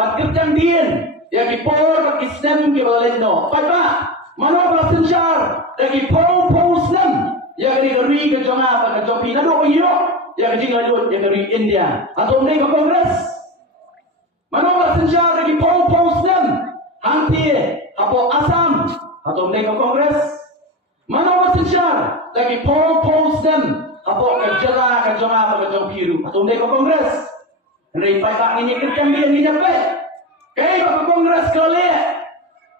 bat kerjang dien ya ki por ba Islam ke balendo pai ba mano ba sensyar ya ki po Islam ya ki gari ke jonga ba ke jopi na do yo ya ki ngalo ya gari India atau mereka kongres mano ba sensyar ya ki po Islam hanti apo Assam atau mereka kongres mano ba sensyar ya ki po Islam apo ke jala ke jonga ba ke jopi atau mereka kongres Rai pai tak ini kerjaan dia ni dapat. Kay ba kongres kali.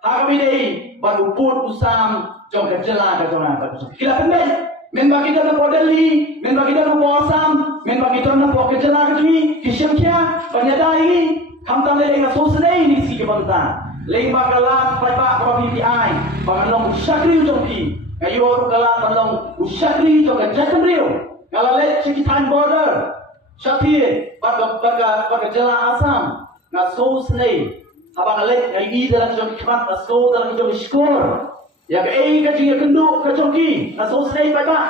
Kami dei baru pun usam jom kerjala ke jom apa. Kila pendek. Men bagi dah nak Delhi, men bagi dah nak Assam, men bagi dah nak kerjala ke ni. Kisam kia penyadai. Kam tam le dengan sosai ni si ke banta. Leng bakalat pai pak ko PPI. Pangalong syakri jom pi. Ayo kalat pangalong syakri jom kerjaan dia. Kalau le cikitan border. Syakir pada jala Assam na so snei abang lek ngai dalam jom khmat na so dalam jom skor ya ke ka jinga kendu ka chongki na so snei pa ba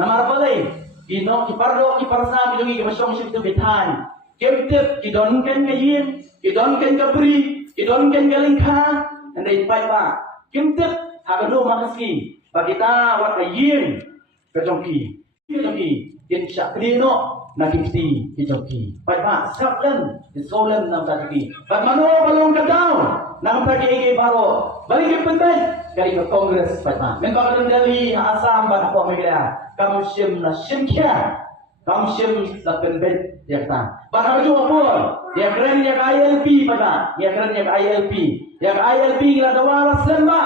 na marpalai ino ki pardo ki parsa mi jongi ke masong situ betan kemtep ki don ken ngayin ki don ken kapri ki don ken galingkha andai pa ba kemtep hagado makasi bagita wat ngayin ka chongki insya Allah nakikti ijoki pai ba saklan isolan nam tadi pat mano balong kadau nam tadi baro balik ke pentai kali ke kongres pai ba men ba Delhi Assam ba ko media kam sim na sim kya kam sim la penbet ya ta ba ha jo apa ya keren ya ILP pai ba ya keren ya ILP la dawala semba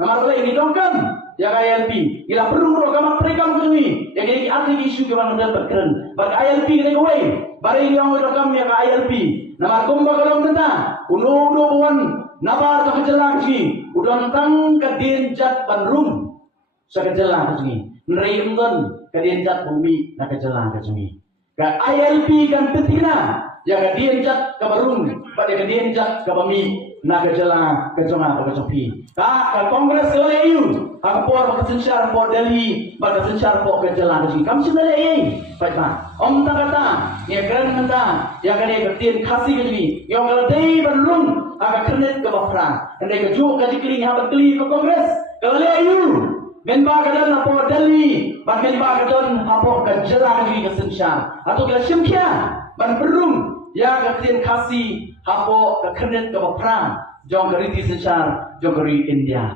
namar ini dongkam ya ILP ila perlu program program kami ya jadi arti isu ke mana berkeren bag ILP ni kowe bari yang program ya ILP nama kumba kalau tentang uno buan nabar ka jelang ji udon tang ka dinjat panrum sa ka jelang ji nreimgon ka dinjat bumi na ka jelang ji ka ILP kan petina ya ka dinjat ka barum pada ka dinjat ka bumi na ka jelang ka joma ka jopi ka kongres OAU Angpor berkesensyar por Delhi, berkesensyar por kejalan di kam sudah lei. Baiklah. Om tak kata, ya keren menta, ya kene bertien kasih ke sini. Yang kalau dei berlung agak kernet ke bafran. Ande ke juk ke dikling ha berkeli ke kongres. Kalau ayu, menba kadan por Delhi, ban menba kadan por kejalan di kesensyar. Atau ke simkia, ban berlung ya bertien kasih hapo ke kernet ke bafran. Jong keri di sensyar, jong keri India.